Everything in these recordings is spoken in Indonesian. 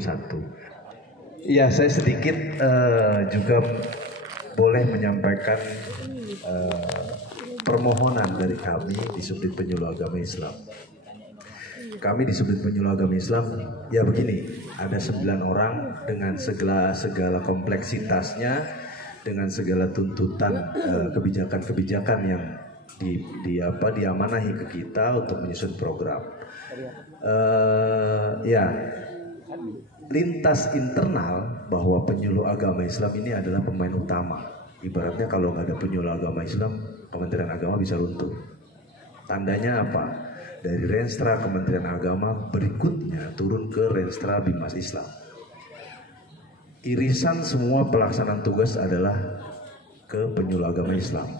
satu. Ya, saya sedikit juga boleh menyampaikan permohonan dari kami di Subdit Penyuluh Agama Islam. Kami di Subdit Penyuluh Agama Islam, ya begini, ada 9 orang dengan segala kompleksitasnya, dengan segala tuntutan kebijakan-kebijakan yang diamanahi ke kita untuk menyusun program. Ya, lintas internal bahwa penyuluh agama Islam ini adalah pemain utama. Ibaratnya kalau nggak ada penyuluh agama Islam, Kementerian Agama bisa runtuh. Tandanya apa? Dari Renstra Kementerian Agama berikutnya turun ke Renstra Bimas Islam. Irisan semua pelaksanaan tugas adalah ke penyuluh agama Islam.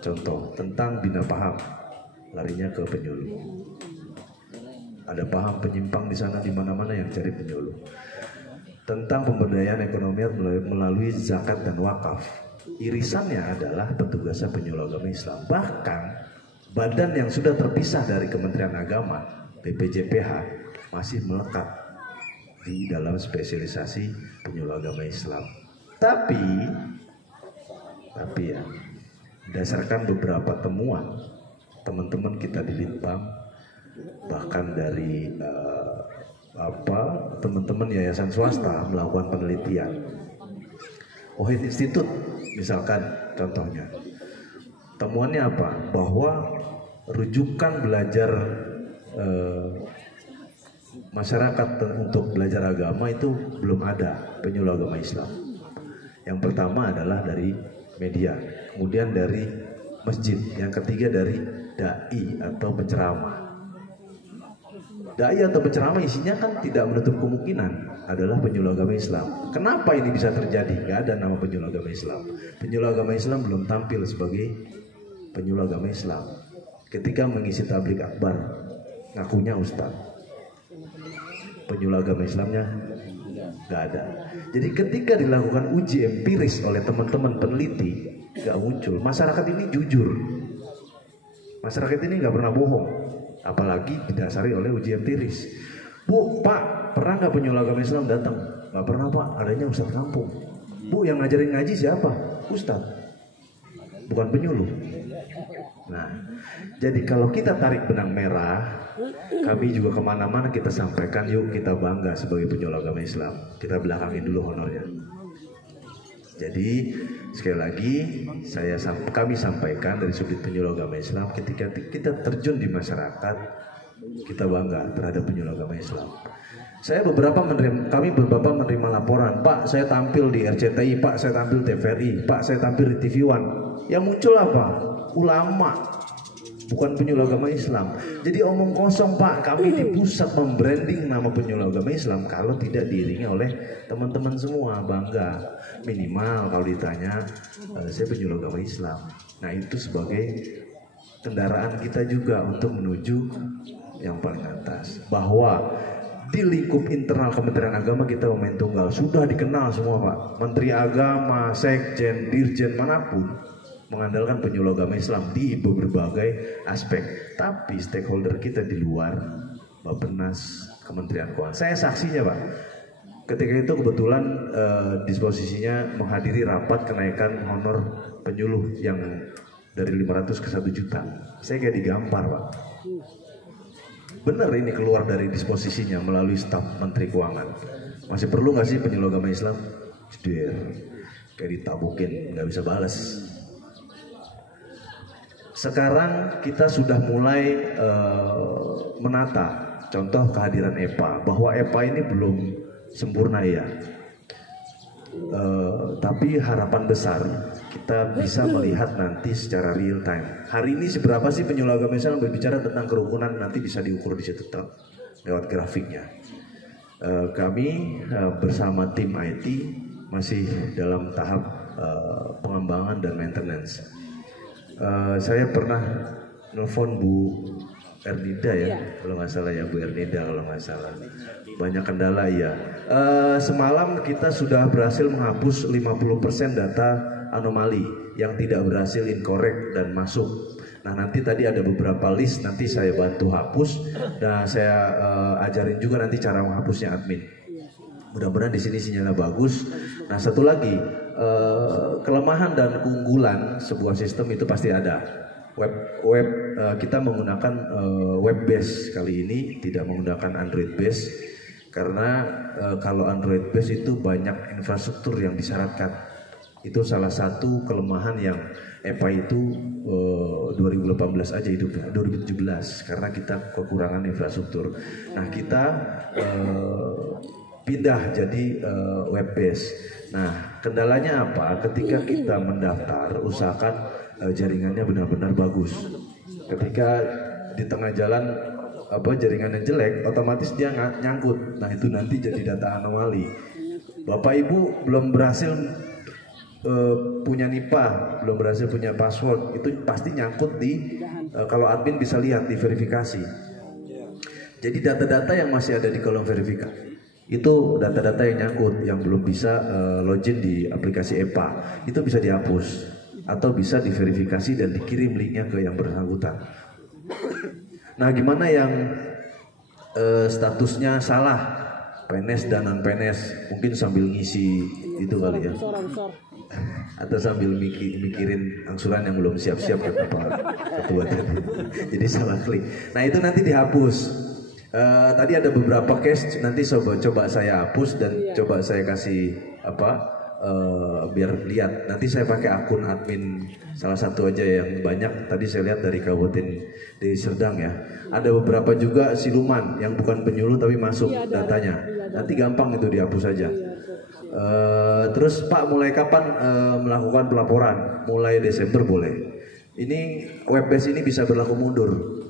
Contoh tentang bina paham, larinya ke penyuluh. Ada paham penyimpang di sana, di mana-mana yang cari penyuluh. Tentang pemberdayaan ekonomi melalui zakat dan wakaf, irisannya adalah petugasnya penyuluh agama Islam. Bahkan badan yang sudah terpisah dari Kementerian Agama, BPJPH, masih melekat di dalam spesialisasi penyuluh agama Islam. Tapi ya, berdasarkan beberapa temuan teman-teman kita di Litbang, bahkan dari teman-teman yayasan swasta melakukan penelitian. Ohid Institute misalkan contohnya, temuannya apa? Bahwa rujukan belajar masyarakat untuk belajar agama itu belum ada penyuluh agama Islam. Yang pertama adalah dari media, kemudian dari masjid, yang ketiga dari dai atau penceramah. Dai atau penceramah isinya kan tidak menutup kemungkinan adalah penyuluh agama Islam. Kenapa ini bisa terjadi? Gak ada nama penyuluh agama Islam. Penyuluh agama Islam belum tampil sebagai penyuluh agama Islam. Ketika mengisi tablik akbar, ngakunya ustaz. Penyuluh agama Islamnya gak ada. Jadi ketika dilakukan uji empiris oleh teman-teman peneliti, gak muncul. Masyarakat ini jujur. Masyarakat ini gak pernah bohong. Apalagi didasari oleh uji empiris. Bu, Pak, pernah nggak penyuluh agama Islam datang? Nggak pernah, Pak, adanya ustadz kampung. Bu, yang ngajarin ngaji siapa? Ustadz, bukan penyuluh. Nah, jadi kalau kita tarik benang merah, kami juga kemana-mana kita sampaikan, yuk kita bangga sebagai penyuluh agama Islam. Kita belakangin dulu honornya. Jadi sekali lagi kami sampaikan dari Subdit Penyuluh Agama Islam, ketika kita terjun di masyarakat, kita bangga terhadap penyuluh agama Islam. Kami beberapa menerima laporan, Pak, saya tampil di RCTI, Pak, saya tampil TVRI, Pak, saya tampil di TV One. Yang muncul apa? Ulama, bukan penyuluh agama Islam. Jadi omong kosong, Pak. Kami di pusat membranding nama penyuluh agama Islam kalau tidak diiringi oleh teman-teman semua. Bangga. Minimal kalau ditanya, saya penyuluh agama Islam. Nah, itu sebagai kendaraan kita juga untuk menuju yang paling atas. Bahwa di lingkup internal Kementerian Agama kita pemain tunggal. Sudah dikenal semua, Pak. Menteri Agama, Sekjen, Dirjen manapun mengandalkan penyuluh agama Islam di berbagai aspek. Tapi stakeholder kita di luar, Bappenas, Kementerian Keuangan. Saya saksinya, Pak. Ketika itu kebetulan disposisinya menghadiri rapat kenaikan honor penyuluh yang dari 500 ke 1 juta. Saya kayak digampar, Pak. Benar ini keluar dari disposisinya melalui staf Menteri Keuangan. Masih perlu nggak sih penyuluh agama Islam? Kayak ditabukin, nggak bisa balas. Sekarang kita sudah mulai menata contoh kehadiran EPA, bahwa EPA ini belum sempurna ya, tapi harapan besar kita bisa melihat nanti secara real time. Hari ini seberapa sih penyuluh agama Islam berbicara tentang kerukunan, nanti bisa diukur di situ lewat grafiknya. Kami bersama tim IT masih dalam tahap pengembangan dan maintenance. Saya pernah nelfon Bu Ernida ya, kalau nggak salah ya, Bu Ernida kalau nggak salah. Banyak kendala ya. Semalam kita sudah berhasil menghapus 50% data anomali yang tidak berhasil incorrect dan masuk. Nah, nanti tadi ada beberapa list, nanti saya bantu hapus dan saya ajarin juga nanti cara menghapusnya admin. Mudah-mudahan di sini sinyalnya bagus. Nah, satu lagi, kelemahan dan keunggulan sebuah sistem itu pasti ada. Kita menggunakan web base kali ini, tidak menggunakan Android base karena kalau Android base itu banyak infrastruktur yang disyaratkan. Itu salah satu kelemahan yang EPA itu 2018 aja hidupnya, 2017 karena kita kekurangan infrastruktur. Nah, kita pindah jadi web base. Nah, kendalanya apa? Ketika kita mendaftar, usahakan jaringannya benar-benar bagus. Ketika di tengah jalan jaringannya jelek, otomatis dia nyangkut. Nah, itu nanti jadi data anomali. Bapak Ibu belum berhasil punya NIPA, belum berhasil punya password, itu pasti nyangkut di kalau admin bisa lihat di verifikasi. Jadi data-data yang masih ada di kolom verifikasi itu data-data yang nyangkut, yang belum bisa login di aplikasi EPA, itu bisa dihapus atau bisa diverifikasi dan dikirim linknya ke yang bersangkutan. Nah, gimana yang statusnya salah, PNS dan non PNS, mungkin sambil ngisi itu kali ya, atau sambil mikirin angsuran yang belum siap-siap kata Pak Ketua tadi, jadi salah klik. Nah, itu nanti dihapus. Tadi ada beberapa case, nanti coba saya hapus dan coba saya kasih biar lihat. Nanti saya pakai akun admin salah satu aja yang banyak. Tadi saya lihat dari Kabupaten di Serdang ya. Ada beberapa juga siluman yang bukan penyuluh tapi masuk datanya. Nanti gampang itu dihapus saja. Terus Pak, mulai kapan melakukan pelaporan? Mulai Desember boleh. Ini web base ini bisa berlaku mundur.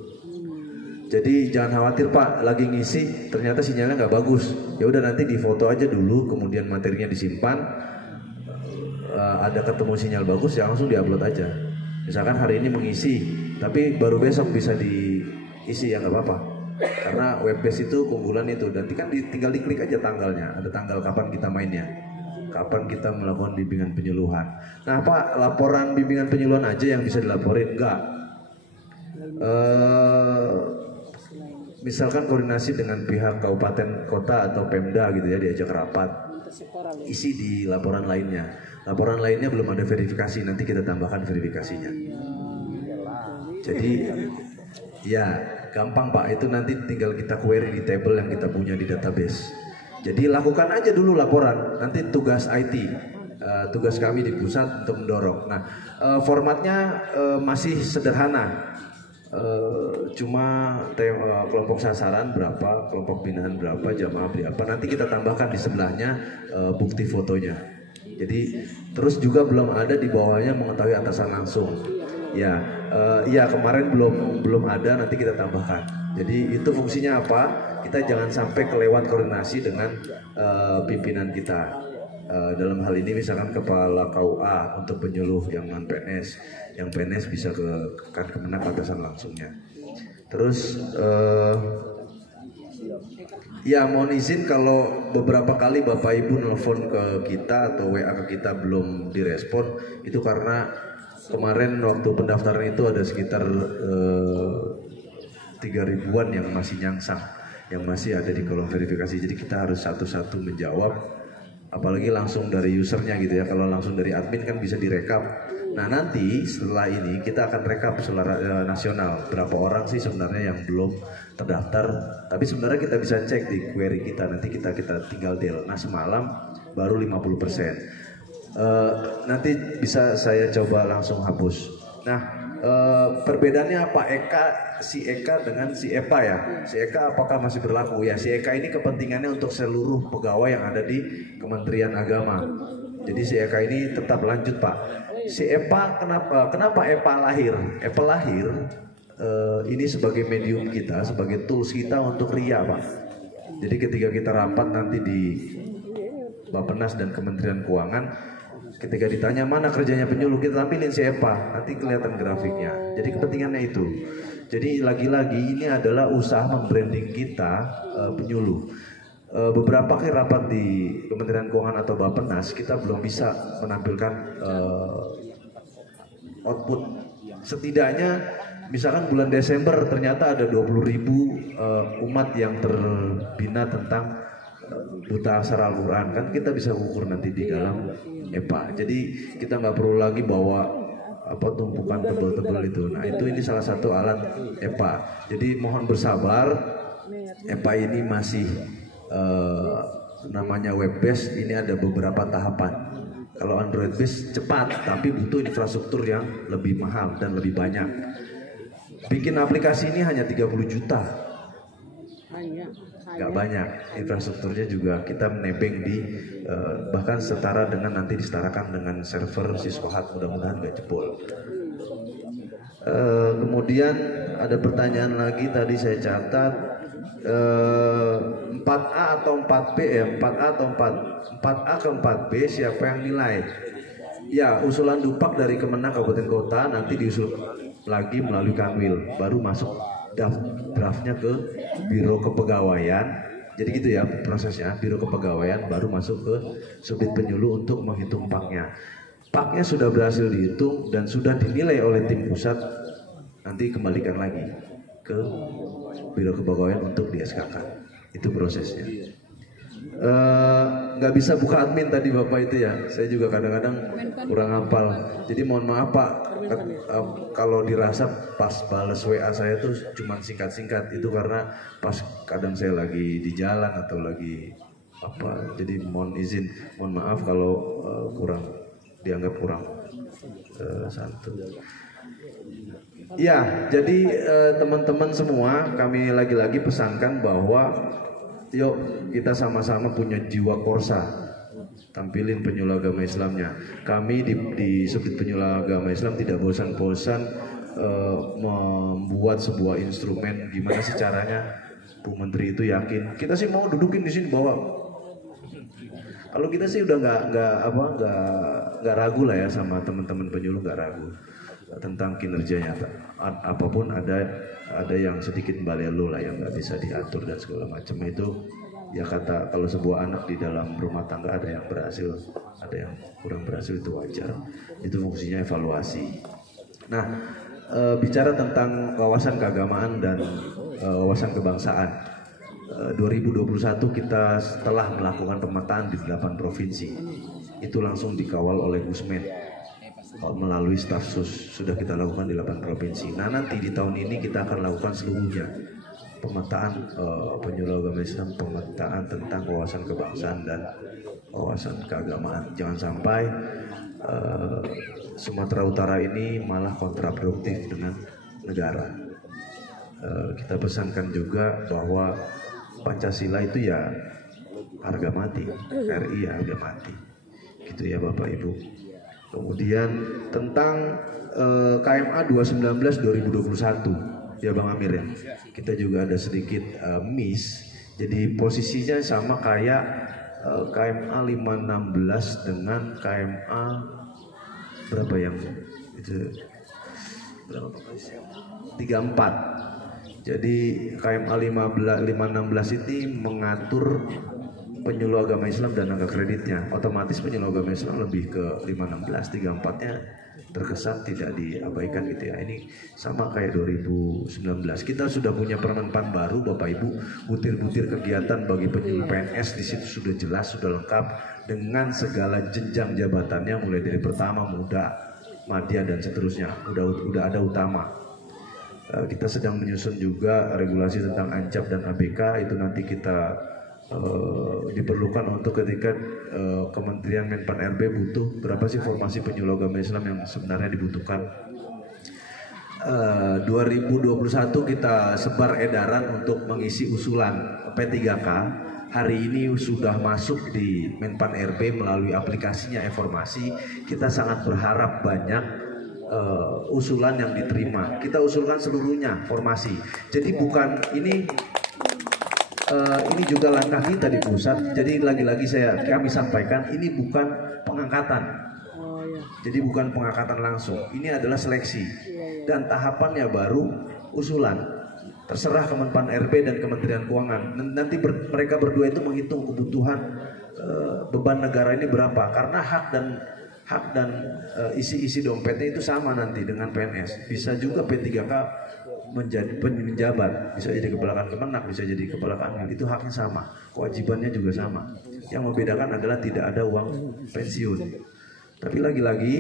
Jadi jangan khawatir Pak, lagi ngisi ternyata sinyalnya nggak bagus. Ya udah, nanti difoto aja dulu, kemudian materinya disimpan. Ada ketemu sinyal bagus ya langsung diupload aja. Misalkan hari ini mengisi, tapi baru besok bisa diisi ya nggak apa-apa. Karena web base itu keunggulan itu. Nanti kan tinggal diklik aja tanggalnya. Ada tanggal kapan kita mainnya, kapan kita melakukan bimbingan penyuluhan. Nah Pak, laporan bimbingan penyuluhan aja yang bisa dilaporin? Enggak. Misalkan koordinasi dengan pihak kabupaten, kota atau Pemda gitu ya, diajak rapat, isi di laporan lainnya. Laporan lainnya belum ada verifikasi, nanti kita tambahkan verifikasinya. Jadi ya gampang Pak, itu nanti tinggal kita query di table yang kita punya di database. Jadi lakukan aja dulu laporan, nanti tugas IT, tugas kami di pusat untuk mendorong. Nah, formatnya masih sederhana. Cuma kelompok sasaran berapa, kelompok binaan berapa, jamaah berapa, nanti kita tambahkan di sebelahnya bukti fotonya. Jadi terus juga belum ada di bawahnya mengetahui atasan langsung. Ya, kemarin belum ada, nanti kita tambahkan. Jadi itu fungsinya apa? Kita jangan sampai kelewat koordinasi dengan pimpinan kita. Dalam hal ini misalkan kepala KUA untuk penyuluh yang non PNS, yang PNS bisa ke Kemenak atasan langsungnya. Terus mohon izin kalau beberapa kali Bapak Ibu nelfon ke kita atau WA ke kita belum direspon, itu karena kemarin waktu pendaftaran itu ada sekitar 3.000-an yang masih nyangsang, yang masih ada di kolom verifikasi. Jadi kita harus satu-satu menjawab. Apalagi langsung dari usernya gitu ya. Kalau langsung dari admin kan bisa direkap. Nah, nanti setelah ini kita akan rekap secara nasional berapa orang sih sebenarnya yang belum terdaftar. Tapi sebenarnya kita bisa cek di query kita. Nanti kita tinggal del. Nah, semalam baru 50%. Nanti bisa saya coba langsung hapus. Nah, perbedaannya apa si Eka dengan si EPA ya? Si Eka apakah masih berlaku? Ya, si Eka ini kepentingannya untuk seluruh pegawai yang ada di Kementerian Agama. Jadi si Eka ini tetap lanjut Pak. Si EPA kenapa EPA lahir? EPA lahir ini sebagai medium kita, sebagai tools kita untuk RIA Pak. Jadi ketika kita rapat nanti di Bappenas dan Kementerian Keuangan, ketika ditanya mana kerjanya penyuluh, kita tampilin si EPA, nanti kelihatan grafiknya. Jadi kepentingannya itu. Jadi lagi-lagi ini adalah usaha membranding kita penyuluh. Beberapa kali rapat di Kementerian Keuangan atau Bappenas, kita belum bisa menampilkan output. Setidaknya misalkan bulan Desember ternyata ada 20.000 umat yang terbina tentang buta aksara Al-Quran kan kita bisa ukur nanti di dalam EPA. Jadi kita nggak perlu lagi bawa tumpukan tebal-tebal itu. Nah itu ini salah satu alat EPA. Jadi mohon bersabar, EPA ini masih namanya web based. Ini ada beberapa tahapan. Kalau Android based cepat, tapi butuh infrastruktur yang lebih mahal dan lebih banyak. Bikin aplikasi ini hanya 30 juta. Gak banyak. Infrastrukturnya juga kita menebeng di bahkan setara dengan nanti disetarakan dengan server Siskohat, mudah-mudahan gak jebol. Kemudian ada pertanyaan lagi tadi saya catat, 4A atau 4B ya, 4A atau 4A ke 4B siapa yang nilai? Ya, usulan Dupak dari Kemenang Kabupaten Kota nanti diusul lagi melalui Kanwil, baru masuk draftnya ke Biro Kepegawaian. Jadi gitu ya prosesnya, Biro Kepegawaian baru masuk ke Subdit Penyuluh untuk menghitung paknya. Paknya sudah berhasil dihitung dan sudah dinilai oleh tim pusat, nanti kembalikan lagi ke Biro Kepegawaian untuk di-SK-kan. Itu prosesnya. Nggak bisa buka admin tadi Bapak itu ya. Saya juga kadang-kadang kurang hafal. Jadi mohon maaf Pak, kalau dirasa pas balas WA saya tuh cuma singkat-singkat. Itu karena pas kadang saya lagi di jalan atau lagi apa. Jadi mohon izin, mohon maaf kalau dianggap kurang santun. Ya, jadi teman-teman semua, kami lagi-lagi pesankan bahwa yuk kita sama-sama punya jiwa korsa, tampilin penyuluh agama Islamnya. Kami di Subdit Penyuluh Agama Islam tidak bosan-bosan membuat sebuah instrumen. Gimana sih caranya Bu Menteri itu yakin? Kita sih mau dudukin di sini bahwa kalau kita sih udah nggak ragu lah ya sama teman-teman penyuluh, nggak ragu tentang kinerjanya. Apapun ada yang sedikit balelo lah yang nggak bisa diatur dan segala macam itu. Ya kata kalau sebuah anak di dalam rumah tangga ada yang berhasil, ada yang kurang berhasil, itu wajar. Itu fungsinya evaluasi. Nah, bicara tentang wawasan keagamaan dan wawasan kebangsaan. 2021 kita setelah melakukan pemetaan di 8 provinsi. Itu langsung dikawal oleh Gusmen melalui staf sus, sudah kita lakukan di 8 provinsi. Nah nanti di tahun ini kita akan lakukan seluruhnya pemetaan penyuluh agama Islam, pemetaan tentang wawasan kebangsaan dan wawasan keagamaan. Jangan sampai Sumatera Utara ini malah kontraproduktif dengan negara. Kita pesankan juga bahwa Pancasila itu ya harga mati, RI ya harga mati, gitu ya Bapak Ibu. Kemudian tentang KMA 219 2021 ya Bang Amir ya, kita juga ada sedikit miss. Jadi posisinya sama kayak KMA 516 dengan KMA berapa yang itu, berapa 34. Jadi KMA 516 ini mengatur penyuluh agama Islam dan angka kreditnya. Otomatis penyuluh agama Islam lebih ke 516, 34-nya terkesan tidak diabaikan gitu ya. Ini sama kayak 2019. Kita sudah punya Permenpan baru Bapak Ibu, butir-butir kegiatan bagi penyuluh PNS di situ sudah jelas, sudah lengkap dengan segala jenjang jabatannya mulai dari pertama, muda, madya dan seterusnya. Udah ada utama. Kita sedang menyusun juga regulasi tentang ANCAP dan ABK, itu nanti kita diperlukan untuk ketika Kementerian Menpan RB butuh berapa sih formasi penyuluh agama Islam yang sebenarnya dibutuhkan. 2021 kita sebar edaran untuk mengisi usulan P3K. Hari ini sudah masuk di Menpan RB melalui aplikasinya informasi. Kita sangat berharap banyak usulan yang diterima. Kita usulkan seluruhnya formasi. Jadi bukan ini juga langkah kita di pusat. Jadi lagi-lagi kami sampaikan ini bukan pengangkatan. Jadi bukan pengangkatan langsung. Ini adalah seleksi dan tahapannya baru usulan. Terserah Kemenpan RB dan Kementerian Keuangan. Nanti mereka berdua itu menghitung kebutuhan beban negara ini berapa. Karena hak dan isi-isi dompetnya itu sama nanti dengan PNS. Bisa juga P3K menjadi menjabat, bisa jadi kepala Kemenak, bisa jadi kepala Kanwil, itu haknya sama, kewajibannya juga sama. Yang membedakan adalah tidak ada uang pensiun. Tapi lagi-lagi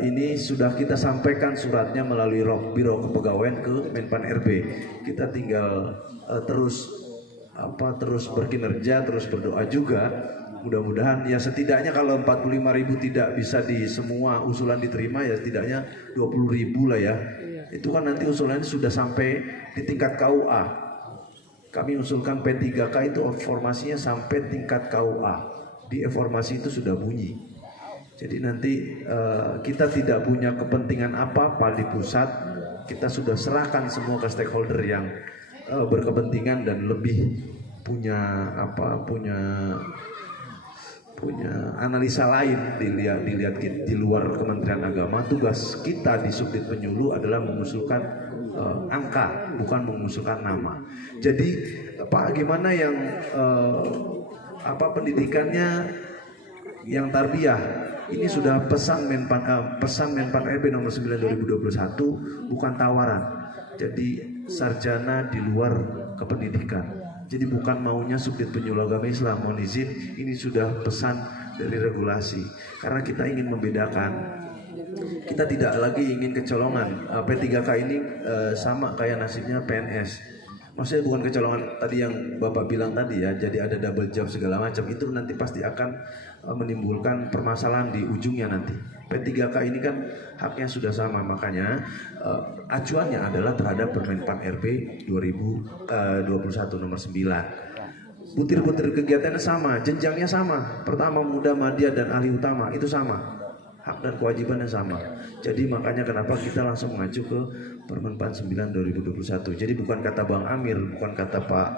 ini sudah kita sampaikan suratnya melalui Biro Kepegawaian ke Menpan RB. Kita tinggal terus berkinerja, terus berdoa juga. Mudah-mudahan ya setidaknya kalau 45.000 tidak bisa di semua usulan diterima, ya setidaknya 20.000 lah ya. Itu kan nanti usulannya sudah sampai di tingkat KUA. Kami usulkan P3K itu formasinya sampai tingkat KUA. Di informasi itu sudah bunyi. Jadi nanti kita tidak punya kepentingan apa-apa di pusat. Kita sudah serahkan semua ke stakeholder yang berkepentingan dan lebih punya analisa lain. Dilihat di luar Kementerian Agama. Tugas kita di Subdit Penyuluh adalah mengusulkan angka, bukan mengusulkan nama. Jadi Pak, gimana yang pendidikannya yang tarbiyah? Ini sudah pesan Menpan RB nomor 9 2021, bukan tawaran. Jadi sarjana di luar kependidikan. Jadi bukan maunya Subdit Penyuluh Agama Islam. Mohon izin, ini sudah pesan dari regulasi. Karena kita ingin membedakan. Kita tidak lagi ingin kecolongan. P3K ini sama kayak nasibnya PNS. Maksudnya bukan kecolongan tadi yang Bapak bilang tadi ya. Jadi ada double job segala macam. Itu nanti pasti akan menimbulkan permasalahan di ujungnya nanti. P3K ini kan haknya sudah sama. Makanya acuannya adalah terhadap Permenpan RB 2021 nomor 9. Butir-butir kegiatannya sama, jenjangnya sama. Pertama, muda, madya, dan ahli utama itu sama. Hak dan kewajibannya sama. Jadi makanya kenapa kita langsung mengacu ke Permenpan 9 2021. Jadi bukan kata Bang Amir, bukan kata Pak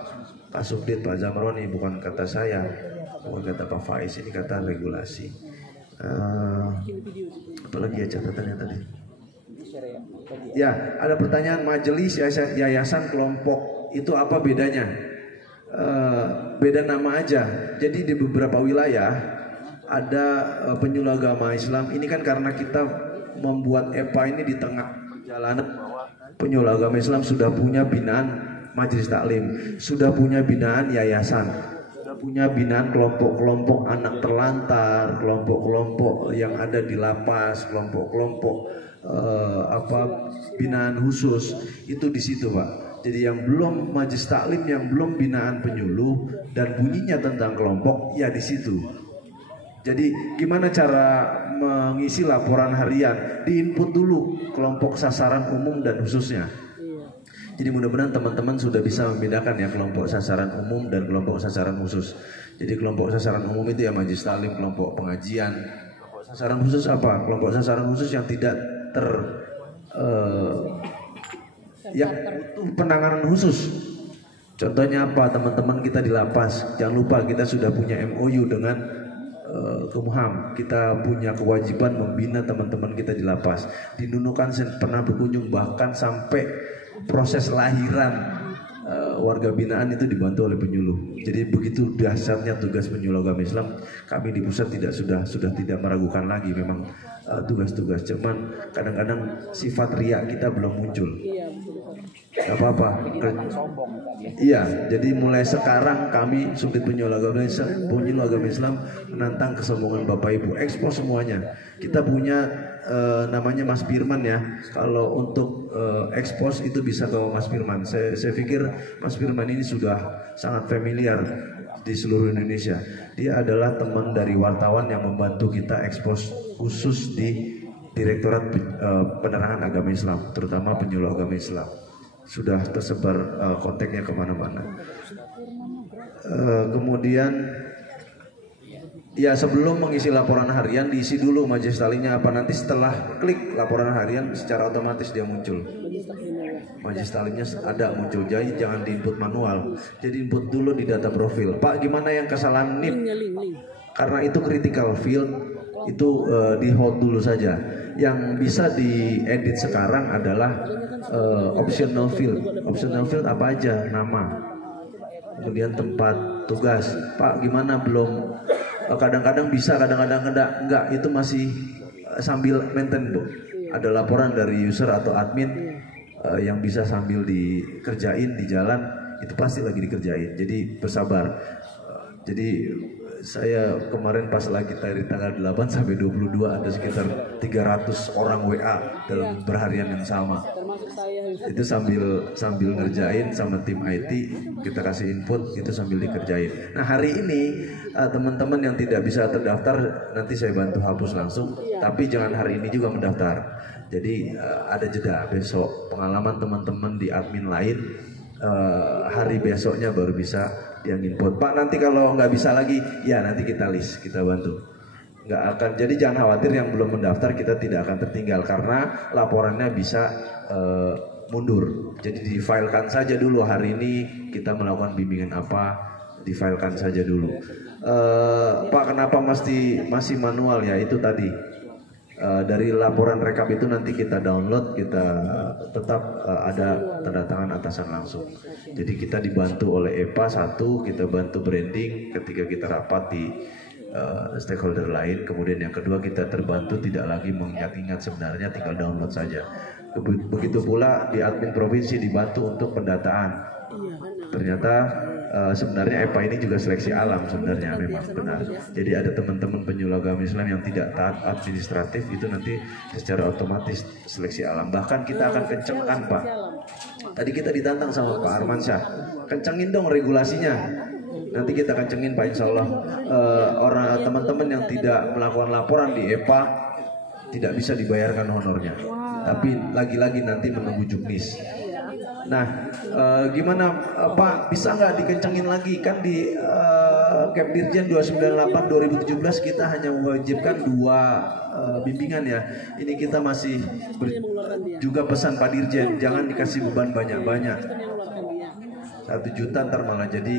Subdit, Pak Zamroni, bukan kata saya, bukan kata Pak Faiz, ini kata regulasi. Apalagi ya catatannya tadi? Ya, ada pertanyaan majelis yayasan kelompok itu apa bedanya? Beda nama aja. Jadi di beberapa wilayah ada penyuluh agama Islam. Ini kan karena kita membuat EPA ini di tengah perjalanan. Penyuluh agama Islam sudah punya binaan majelis taklim, sudah punya binaan yayasan, sudah punya binaan kelompok-kelompok anak terlantar, kelompok-kelompok yang ada di lapas, kelompok-kelompok binaan khusus itu di situ, Pak. Jadi yang belum majelis taklim, yang belum binaan penyuluh dan bunyinya tentang kelompok, ya di situ. Jadi gimana cara mengisi laporan harian? Diinput dulu kelompok sasaran umum dan khususnya. Jadi mudah-mudahan teman-teman sudah bisa membedakan ya kelompok sasaran umum dan kelompok sasaran khusus. Jadi kelompok sasaran umum itu ya majelis taklim, kelompok pengajian. Kelompok sasaran khusus apa? Kelompok sasaran khusus yang tidak yang penanganan khusus. Contohnya apa? Teman-teman kita di lapas, jangan lupa kita sudah punya MOU dengan Kemham. Kita punya kewajiban membina teman-teman kita di lapas. Di Nunukan pernah berkunjung, bahkan sampai proses lahiran warga binaan itu dibantu oleh penyuluh. Jadi begitu dahsyatnya tugas penyuluh agama Islam. Kami di pusat sudah tidak meragukan lagi memang tugas-tugas. Cuman kadang-kadang sifat riak kita belum muncul. Gak apa-apa. Iya, jadi mulai sekarang kami Subdit Penyuluh Agama Islam menantang kesombongan Bapak Ibu, ekspos semuanya. Kita punya namanya Mas Firman ya. Kalau untuk ekspos itu bisa ke Mas Firman. Saya pikir Mas Firman ini sudah sangat familiar di seluruh Indonesia. Dia adalah teman dari wartawan yang membantu kita ekspos khusus di Direktorat Penerangan Agama Islam, terutama penyuluh agama Islam. Sudah tersebar kontaknya kemana-mana. Kemudian ya sebelum mengisi laporan harian diisi dulu majelis taklimnya apa, nanti setelah klik laporan harian secara otomatis dia muncul. Majelis taklimnya ada muncul, jadi jangan diinput manual. Jadi input dulu di data profil. Pak, gimana yang kesalahan NIP? Karena itu critical field, itu di hold dulu saja. Yang bisa diedit sekarang adalah optional field. Optional field apa aja? Nama, kemudian tempat tugas. Pak, gimana belum? Kadang-kadang bisa, kadang-kadang enggak. Itu masih sambil maintain, Bu. Ada laporan dari user atau admin, yang bisa sambil dikerjain di jalan itu pasti lagi dikerjain. Jadi bersabar. Jadi saya kemarin pas lagi dari tanggal 8 sampai 22 ada sekitar 300 orang WA dalam berharian yang sama. Itu sambil ngerjain sama tim IT, kita kasih input itu sambil dikerjain. Nah hari ini teman-teman yang tidak bisa terdaftar nanti saya bantu hapus langsung, tapi jangan hari ini juga mendaftar. Jadi ada jeda besok, pengalaman teman-teman di admin lain hari besoknya baru bisa yang input. Pak nanti kalau nggak bisa lagi, ya nanti kita list, kita bantu. Nggak akan, jadi jangan khawatir yang belum mendaftar kita tidak akan tertinggal karena laporannya bisa mundur. Jadi difilekan saja dulu hari ini kita melakukan bimbingan apa, difilekan saja dulu. Pak kenapa masih manual ya itu tadi. Dari laporan rekap itu nanti kita download, kita tetap ada tanda tangan atasan langsung. Jadi kita dibantu oleh EPA satu, kita bantu branding ketika kita rapat di stakeholder lain. Kemudian yang kedua kita terbantu tidak lagi mengingat-ingat sebenarnya, tinggal download saja. Begitu pula di admin provinsi dibantu untuk pendataan. Ternyata sebenarnya EPA ini juga seleksi alam sebenarnya memang benar. Jadi ada teman-teman penyuluh agama Islam yang tidak taat administratif itu nanti secara otomatis seleksi alam. Bahkan kita akan kencangkan Pak. Tadi kita ditantang sama Pak Armansyah, kencangin dong regulasinya. Nanti kita kencangin Pak Insya Allah. Orang teman-teman yang tidak melakukan laporan di EPA tidak bisa dibayarkan honornya. Tapi lagi-lagi nanti menunggu juknis. Nah, gimana Pak, bisa nggak dikencangin lagi? Kan di Kepdirjen 298 2017 kita hanya mewajibkan 2 bimbingan ya. Ini kita masih juga pesan Pak Dirjen, jangan dikasih beban banyak-banyak. 1 juta ntar malah jadi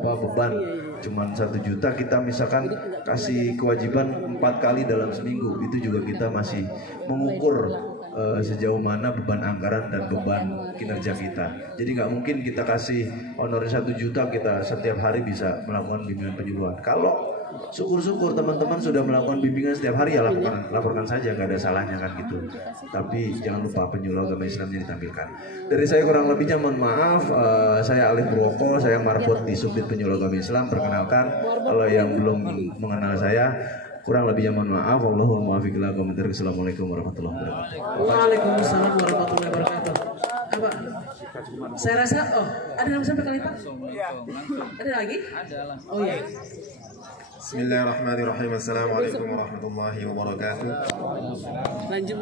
beban. Cuman 1 juta kita misalkan kasih kewajiban 4 kali dalam seminggu. Itu juga kita masih mengukur sejauh mana beban anggaran dan beban kinerja kita. Jadi nggak mungkin kita kasih honor 1 juta kita setiap hari bisa melakukan bimbingan penyuluhan. Kalau syukur-syukur teman-teman sudah melakukan bimbingan setiap hari ya laporkan saja, nggak ada salahnya kan gitu. Tapi jangan lupa penyuluh agama Islamnya ditampilkan. Dari saya kurang lebihnya mohon maaf. Saya Alif Purwoko, saya marbot di Subdit Penyuluh Agama Islam. Perkenalkan kalau yang belum mengenal saya, kurang lebihnya mohon maaf. Wallahul muwaffiq ila aqwamit thoriq. Assalamualaikum warahmatullahi wabarakatuh. Waalaikumsalam warahmatullahi wabarakatuh. Apa? Saya rasa ada yang sampai kali Pak? Ada lagi? Ada lah. Oh iya. Bismillahirrahmanirrahim. Assalamualaikum warahmatullahi wabarakatuh. Lanjut.